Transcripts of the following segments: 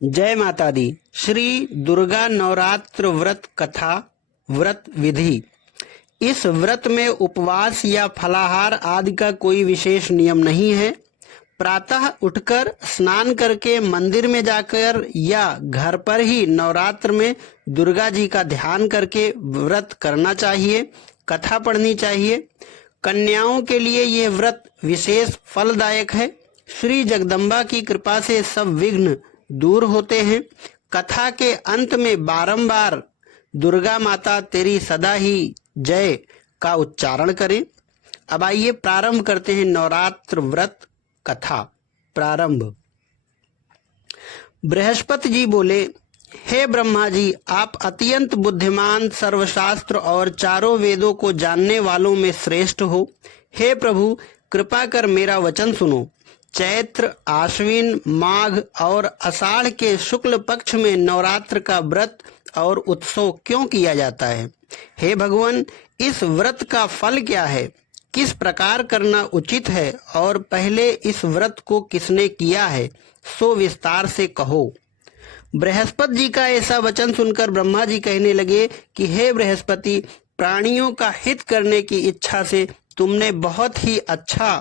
जय माता दी। श्री दुर्गा नवरात्र व्रत कथा व्रत विधि। इस व्रत में उपवास या फलाहार आदि का कोई विशेष नियम नहीं है। प्रातः उठकर स्नान करके मंदिर में जाकर या घर पर ही नवरात्र में दुर्गा जी का ध्यान करके व्रत करना चाहिए, कथा पढ़नी चाहिए। कन्याओं के लिए यह व्रत विशेष फलदायक है। श्री जगदम्बा की कृपा से सब विघ्न दूर होते हैं। कथा के अंत में बारंबार दुर्गा माता तेरी सदा ही जय का उच्चारण करें। अब आइए प्रारंभ करते हैं नवरात्र व्रत कथा। प्रारंभ। बृहस्पति जी बोले, हे ब्रह्मा जी, आप अत्यंत बुद्धिमान, सर्वशास्त्र और चारों वेदों को जानने वालों में श्रेष्ठ हो। हे प्रभु, कृपा कर मेरा वचन सुनो। चैत्र, आश्विन, माघ और आषाढ़ के शुक्ल पक्ष में नवरात्र का व्रत और उत्सव क्यों किया जाता है? हे भगवान, इस व्रत का फल क्या है? किस प्रकार करना उचित है और पहले इस व्रत को किसने किया है, सो विस्तार से कहो। बृहस्पति जी का ऐसा वचन सुनकर ब्रह्मा जी कहने लगे कि हे बृहस्पति, प्राणियों का हित करने की इच्छा से तुमने बहुत ही अच्छा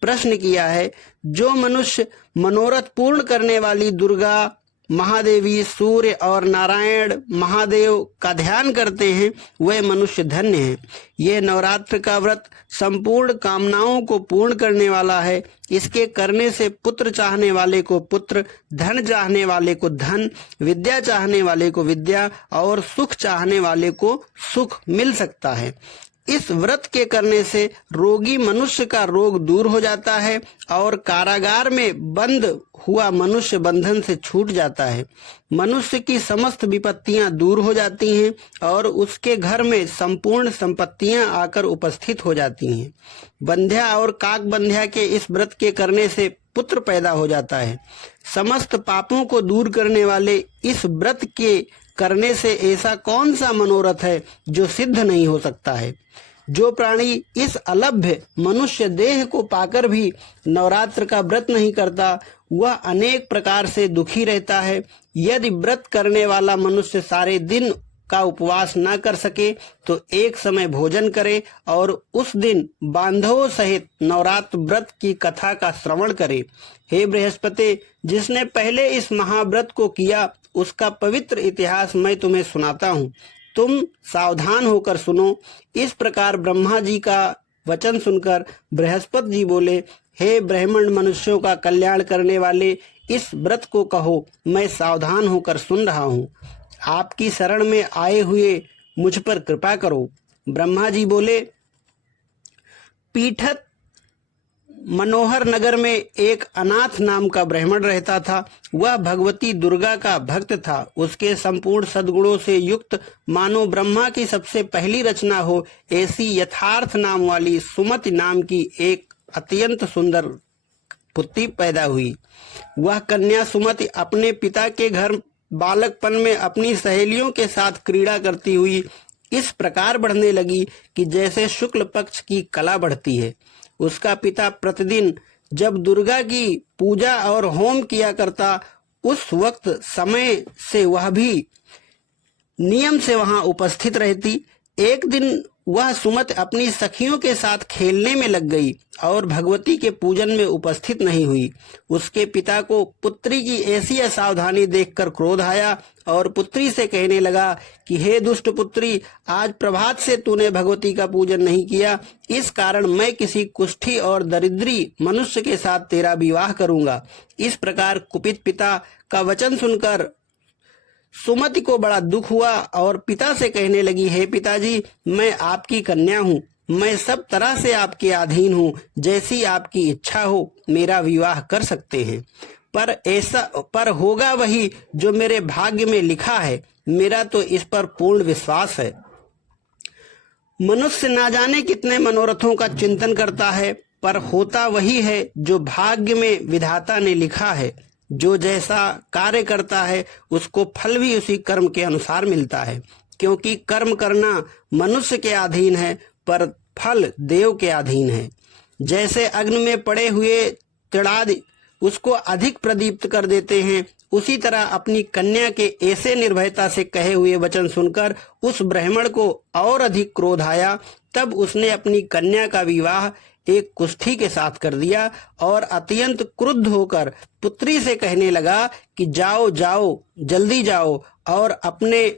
प्रश्न किया है। जो मनुष्य मनोरथ पूर्ण करने वाली दुर्गा, महादेवी, सूर्य और नारायण महादेव का ध्यान करते हैं, वह मनुष्य धन्य है। यह नवरात्र का व्रत संपूर्ण कामनाओं को पूर्ण करने वाला है। इसके करने से पुत्र चाहने वाले को पुत्र, धन चाहने वाले को धन, विद्या चाहने वाले को विद्या और सुख चाहने वाले को सुख मिल सकता है। इस व्रत के करने से रोगी मनुष्य का रोग दूर हो जाता है और कारागार में बंद हुआ मनुष्य बंधन से छूट जाता है। मनुष्य की समस्त विपत्तियां दूर हो जाती हैं और उसके घर में संपूर्ण संपत्तियां आकर उपस्थित हो जाती हैं। बंध्या और काक बंध्या के इस व्रत के करने से पुत्र पैदा हो जाता है। समस्त पापों को दूर करने वाले इस व्रत के करने से ऐसा कौन सा मनोरथ है जो सिद्ध नहीं हो सकता है? जो प्राणी इस अलभ्य मनुष्य देह को पाकर भी नवरात्र का व्रत नहीं करता, वह अनेक प्रकार से दुखी रहता है। यदि व्रत करने वाला मनुष्य सारे दिन का उपवास न कर सके तो एक समय भोजन करे और उस दिन बांधवों सहित नवरात्र व्रत की कथा का श्रवण करे। हे बृहस्पति, जिसने पहले इस महाव्रत को किया उसका पवित्र इतिहास मैं तुम्हें सुनाता हूँ। तुम सावधान होकर सुनो। इस प्रकार ब्रह्मा जी का वचन सुनकर बृहस्पति जी बोले, हे ब्राह्मण मनुष्यों का कल्याण करने वाले, इस व्रत को कहो। मैं सावधान होकर सुन रहा हूँ। आपकी शरण में आए हुए मुझ पर कृपा करो। ब्रह्मा जी बोले, पीठत मनोहर नगर में एक अनाथ नाम का ब्राह्मण रहता था। वह भगवती दुर्गा का भक्त था। उसके संपूर्ण सद्गुणों से युक्त, मानो ब्रह्मा की सबसे पहली रचना हो, ऐसी यथार्थ नाम वाली सुमति नाम की एक अत्यंत सुंदर पुत्री पैदा हुई। वह कन्या सुमति अपने पिता के घर बालकपन में अपनी सहेलियों के साथ क्रीड़ा करती हुई इस प्रकार बढ़ने लगी कि जैसे शुक्ल पक्ष की कला बढ़ती है। उसका पिता प्रतिदिन जब दुर्गा की पूजा और होम किया करता, उस वक्त समय से वह भी नियम से वहां उपस्थित रहती। एक दिन वह सुमति अपनी सखियों के साथ खेलने में लग गई और भगवती के पूजन में उपस्थित नहीं हुई। उसके पिता को पुत्री की ऐसी असावधानी देखकर क्रोध आया और पुत्री से कहने लगा कि हे दुष्ट पुत्री, आज प्रभात से तूने भगवती का पूजन नहीं किया, इस कारण मैं किसी कुष्ठी और दरिद्री मनुष्य के साथ तेरा विवाह करूंगा। इस प्रकार कुपित पिता का वचन सुनकर सुमति को बड़ा दुख हुआ और पिता से कहने लगी, हे पिताजी, मैं आपकी कन्या हूँ। मैं सब तरह से आपके अधीन हूँ। जैसी आपकी इच्छा हो मेरा विवाह कर सकते हैं, पर होगा वही जो मेरे भाग्य में लिखा है। मेरा तो इस पर पूर्ण विश्वास है। मनुष्य ना जाने कितने मनोरथों का चिंतन करता है, पर होता वही है जो भाग्य में विधाता ने लिखा है। जो जैसा कार्य करता है उसको फल भी उसी कर्म के अनुसार मिलता है, क्योंकि कर्म करना मनुष्य के अधीन है पर फल देव के अधीन है। जैसे अग्नि में पड़े हुए तिड़ाद उसको अधिक प्रदीप्त कर देते हैं, उसी तरह अपनी कन्या के ऐसे निर्भयता से कहे हुए वचन सुनकर उस ब्राह्मण को और अधिक क्रोध आया। तब उसने अपनी कन्या का विवाह एक कुष्ठी के साथ कर दिया और अत्यंत क्रुद्ध होकर पुत्री से कहने लगा कि जाओ जाओ, जल्दी जाओ और अपने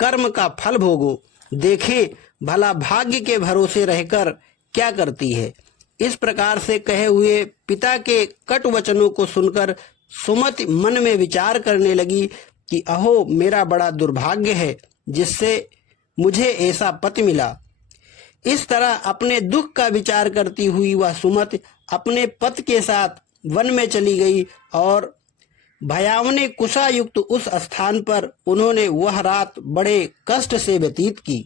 कर्म का फल भोगो, देखें भला भाग्य के भरोसे रहकर क्या करती है। इस प्रकार से कहे हुए पिता के कटु वचनों को सुनकर सुमति मन में विचार करने लगी कि अहो, मेरा बड़ा दुर्भाग्य है जिससे मुझे ऐसा पति मिला। इस तरह अपने दुख का विचार करती हुई वह सुमति अपने पति के साथ वन में चली गई और भयावने कुशा युक्त उस स्थान पर उन्होंने वह रात बड़े कष्ट से व्यतीत की।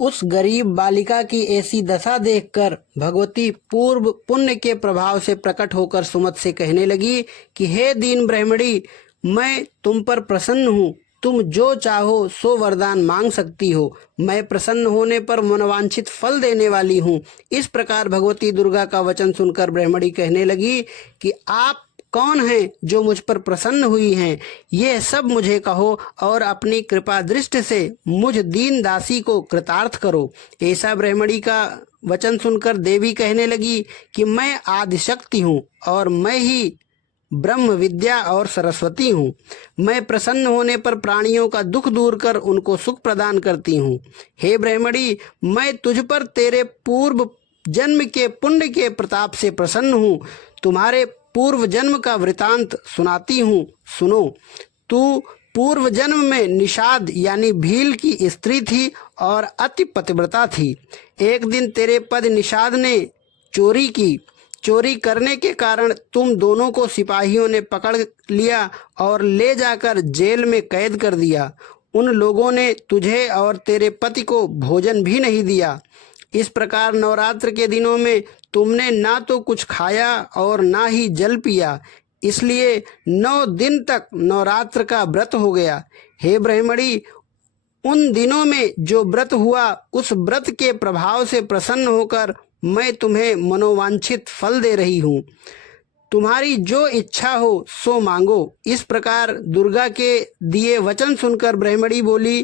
उस गरीब बालिका की ऐसी दशा देखकर भगवती पूर्व पुण्य के प्रभाव से प्रकट होकर सुमति से कहने लगी कि हे दीन ब्राह्मणी, मैं तुम पर प्रसन्न हूँ, तुम जो चाहो सो वरदान मांग सकती हो, मैं प्रसन्न होने पर मनवांछित फल देने वाली हूँ। इस प्रकार भगवती दुर्गा का वचन सुनकर ब्राह्मणी कहने लगी कि आप कौन हैं जो मुझ पर प्रसन्न हुई हैं, ये सब मुझे कहो और अपनी कृपा दृष्टि से मुझ दीन दासी को कृतार्थ करो। ऐसा ब्राह्मणी का वचन सुनकर देवी कहने लगी कि मैं आदिशक्ति हूँ और मैं ही ब्रह्म विद्या और सरस्वती हूँ। मैं प्रसन्न होने पर प्राणियों का दुख दूर कर उनको सुख प्रदान करती हूँ। हे ब्राह्मणी, मैं तुझ पर तेरे पूर्व जन्म के पुण्य के प्रताप से प्रसन्न हूँ। तुम्हारे पूर्व जन्म का वृतांत सुनाती हूँ, सुनो। तू पूर्व जन्म में निषाद यानी भील की स्त्री थी और अति पतिव्रता थी। एक दिन तेरे पद निषाद ने चोरी की। चोरी करने के कारण तुम दोनों को सिपाहियों ने पकड़ लिया और ले जाकर जेल में कैद कर दिया। उन लोगों ने तुझे और तेरे पति को भोजन भी नहीं दिया। इस प्रकार नवरात्र के दिनों में तुमने ना तो कुछ खाया और ना ही जल पिया, इसलिए 9 दिन तक नवरात्र का व्रत हो गया। हे ब्राह्मणी, उन दिनों में जो व्रत हुआ उस व्रत के प्रभाव से प्रसन्न होकर मैं तुम्हें मनोवांछित फल दे रही हूँ। तुम्हारी जो इच्छा हो सो मांगो। इस प्रकार दुर्गा के दिए वचन सुनकर ब्राह्मणी बोली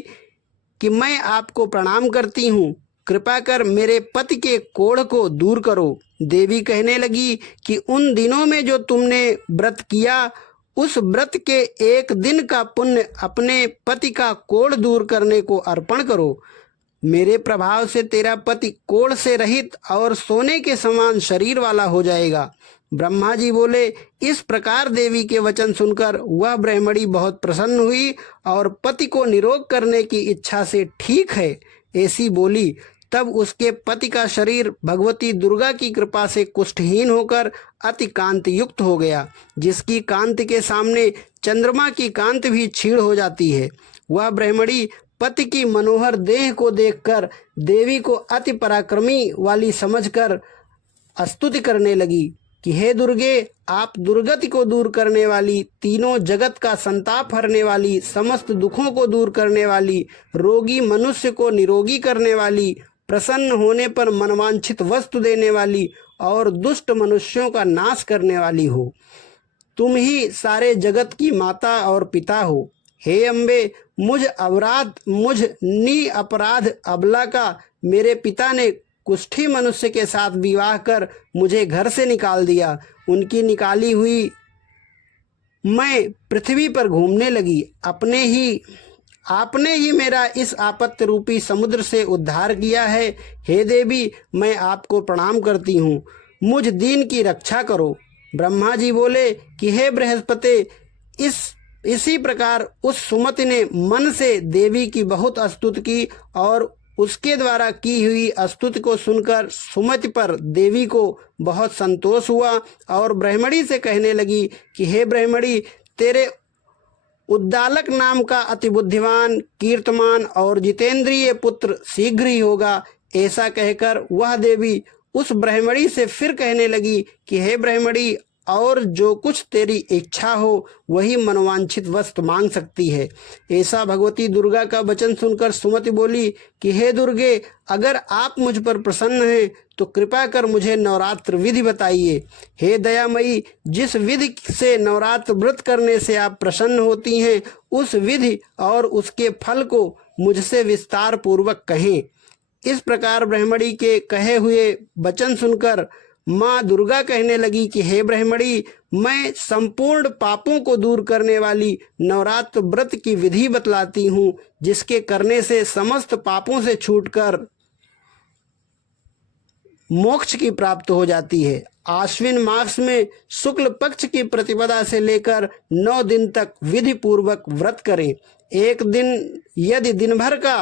कि मैं आपको प्रणाम करती हूँ, कृपा कर मेरे पति के कोढ़ को दूर करो। देवी कहने लगी कि उन दिनों में जो तुमने व्रत किया उस व्रत के एक दिन का पुण्य अपने पति का कोढ़ दूर करने को अर्पण करो। मेरे प्रभाव से तेरा पति कोढ़ से रहित और सोने के समान शरीर वाला हो जाएगा। ब्रह्मा जी बोले। इस प्रकार देवी के वचन सुनकर वह ब्राह्मणी बहुत प्रसन्न हुई और पति को निरोग करने की इच्छा से ठीक है ऐसी बोली। तब उसके पति का शरीर भगवती दुर्गा की कृपा से कुष्ठहीन होकर अति कांति युक्त हो गया, जिसकी कांति के सामने चंद्रमा की कांति भी क्षीण हो जाती है। वह ब्राह्मणी पति की मनोहर देह को देखकर देवी को अति पराक्रमी वाली समझकर स्तुति करने लगी कि हे दुर्गे, आप दुर्गति को दूर करने वाली, तीनों जगत का संताप हरने वाली, समस्त दुखों को दूर करने वाली, रोगी मनुष्य को निरोगी करने वाली, प्रसन्न होने पर मनवांछित वस्तु देने वाली और दुष्ट मनुष्यों का नाश करने वाली हो। तुम ही सारे जगत की माता और पिता हो। हे अम्बे, मुझ नि अपराध अबला का मेरे पिता ने कुष्ठी मनुष्य के साथ विवाह कर मुझे घर से निकाल दिया। उनकी निकाली हुई मैं पृथ्वी पर घूमने लगी। आपने ही मेरा इस आपत्ति रूपी समुद्र से उद्धार किया है। हे देवी, मैं आपको प्रणाम करती हूँ, मुझ दीन की रक्षा करो। ब्रह्मा जी बोले कि हे बृहस्पति, इसी प्रकार उस सुमति ने मन से देवी की बहुत स्तुति की और उसके द्वारा की हुई स्तुति को सुनकर सुमति पर देवी को बहुत संतोष हुआ और ब्राह्मणी से कहने लगी कि हे ब्राह्मणी, तेरे उद्दालक नाम का अति बुद्धिमान, कीर्तमान और जितेंद्रिय पुत्र शीघ्र ही होगा। ऐसा कहकर वह देवी उस ब्राह्मणी से फिर कहने लगी कि हे ब्राह्मणी, और जो कुछ तेरी इच्छा हो वही मनोवांछित वस्तु मांग सकती है। ऐसा भगवती दुर्गा का वचन सुनकर सुमति बोली कि हे दुर्गे, अगर आप मुझ पर प्रसन्न हैं तो कृपा कर मुझे नवरात्र विधि बताइए। हे दयामयी, जिस विधि से नवरात्र व्रत करने से आप प्रसन्न होती हैं, उस विधि और उसके फल को मुझसे विस्तार पूर्वक कहें। इस प्रकार ब्रह्मणी के कहे हुए वचन सुनकर माँ दुर्गा कहने लगी कि हे ब्रह्मणी, मैं संपूर्ण पापों को दूर करने वाली नवरात्र व्रत की विधि बतलाती हूँ, जिसके करने से समस्त पापों से छूटकर मोक्ष की प्राप्त हो जाती है। आश्विन मास में शुक्ल पक्ष की प्रतिपदा से लेकर 9 दिन तक विधि पूर्वक व्रत करें। एक दिन यदि दिन भर का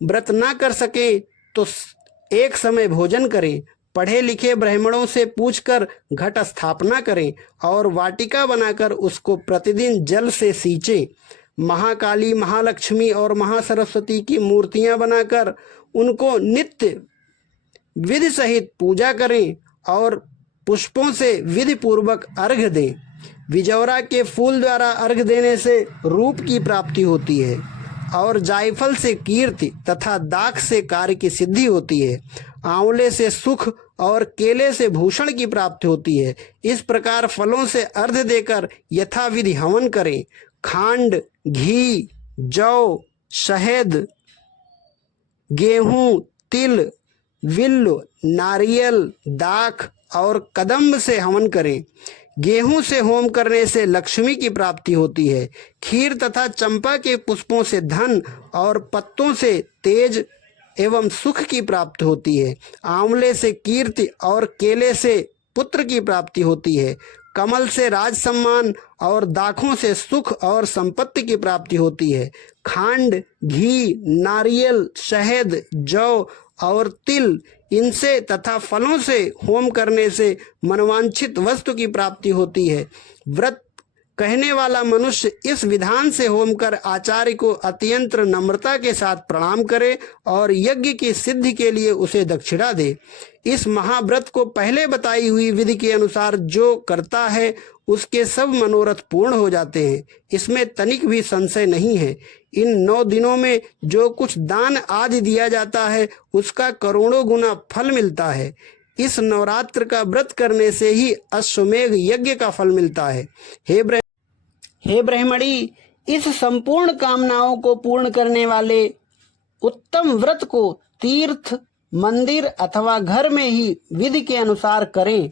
व्रत ना कर सके तो एक समय भोजन करें। पढ़े लिखे ब्राह्मणों से पूछकर घट स्थापना करें और वाटिका बनाकर उसको प्रतिदिन जल से सींचें। महाकाली, महालक्ष्मी और महासरस्वती की मूर्तियां बनाकर उनको नित्य विधि सहित पूजा करें और पुष्पों से विधि पूर्वक अर्घ्य दें। विजौरा के फूल द्वारा अर्घ्य देने से रूप की प्राप्ति होती है और जायफल से कीर्ति तथा दाख से कार्य की सिद्धि होती है। आंवले से सुख और केले से भूषण की प्राप्ति होती है। इस प्रकार फलों से अर्घ्य देकर यथाविधि हवन करें। खांड, घी, जौ, शहद, गेहूं, तिल, विल्व, नारियल, दाख और कदम्ब से हवन करें। गेहूं से होम करने से लक्ष्मी की प्राप्ति होती है। खीर तथा चंपा के पुष्पों से धन और पत्तों से तेज एवं सुख की प्राप्ति होती है। आंवले से कीर्ति और केले से पुत्र की प्राप्ति होती है। कमल से राज सम्मान और दाखों से सुख और संपत्ति की प्राप्ति होती है। खांड, घी, नारियल, शहद, जौ और तिल, इनसे तथा फलों से होम करने से मनवांछित वस्तु की प्राप्ति होती है। व्रत कहने वाला मनुष्य इस विधान से होम कर आचार्य को अत्यंत नम्रता के साथ प्रणाम करे और यज्ञ की सिद्धि के लिए उसे दक्षिणा दे। इस महाव्रत को पहले बताई हुई विधि के अनुसार जो करता है उसके सब मनोरथ पूर्ण हो जाते हैं, इसमें तनिक भी संशय नहीं है। इन 9 दिनों में जो कुछ दान आदि दिया जाता है उसका करोड़ों गुना फल मिलता है। इस नवरात्र का व्रत करने से ही अश्वमेघ यज्ञ का फल मिलता है। हे ब्रह्मणी, इस संपूर्ण कामनाओं को पूर्ण करने वाले उत्तम व्रत को तीर्थ, मंदिर अथवा घर में ही विधि के अनुसार करें।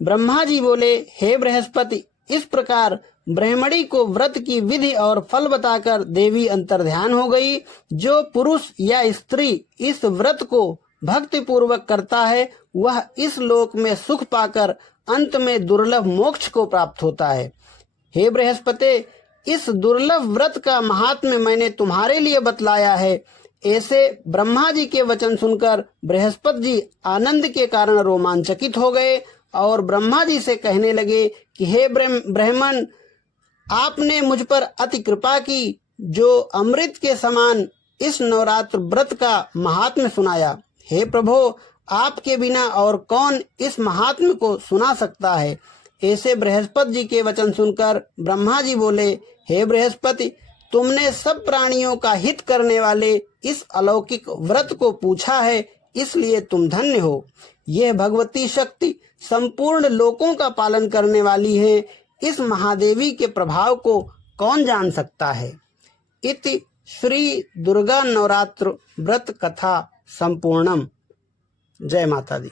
ब्रह्मा जी बोले, हे बृहस्पति, इस प्रकार ब्रह्मणी को व्रत की विधि और फल बताकर देवी अंतर्ध्यान हो गई। जो पुरुष या स्त्री इस व्रत को भक्ति पूर्वक करता है वह इस लोक में सुख पाकर अंत में दुर्लभ मोक्ष को प्राप्त होता है। हे बृहस्पति, इस दुर्लभ व्रत का महात्म्य मैंने तुम्हारे लिए बतलाया है। ऐसे ब्रह्मा जी के वचन सुनकर बृहस्पति जी आनंद के कारण रोमांचकित हो गए और ब्रह्मा जी से कहने लगे कि हे ब्राह्मण, आपने मुझ पर अति कृपा की, जो अमृत के समान इस नवरात्र व्रत का महात्म्य सुनाया। हे प्रभो, आपके बिना और कौन इस महात्म्य को सुना सकता है। ऐसे बृहस्पति जी के वचन सुनकर ब्रह्मा जी बोले, हे बृहस्पति, तुमने सब प्राणियों का हित करने वाले इस अलौकिक व्रत को पूछा है, इसलिए तुम धन्य हो। यह भगवती शक्ति संपूर्ण लोकों का पालन करने वाली है। इस महादेवी के प्रभाव को कौन जान सकता है। इति श्री दुर्गा नवरात्र व्रत कथा संपूर्णम। जय माता दी।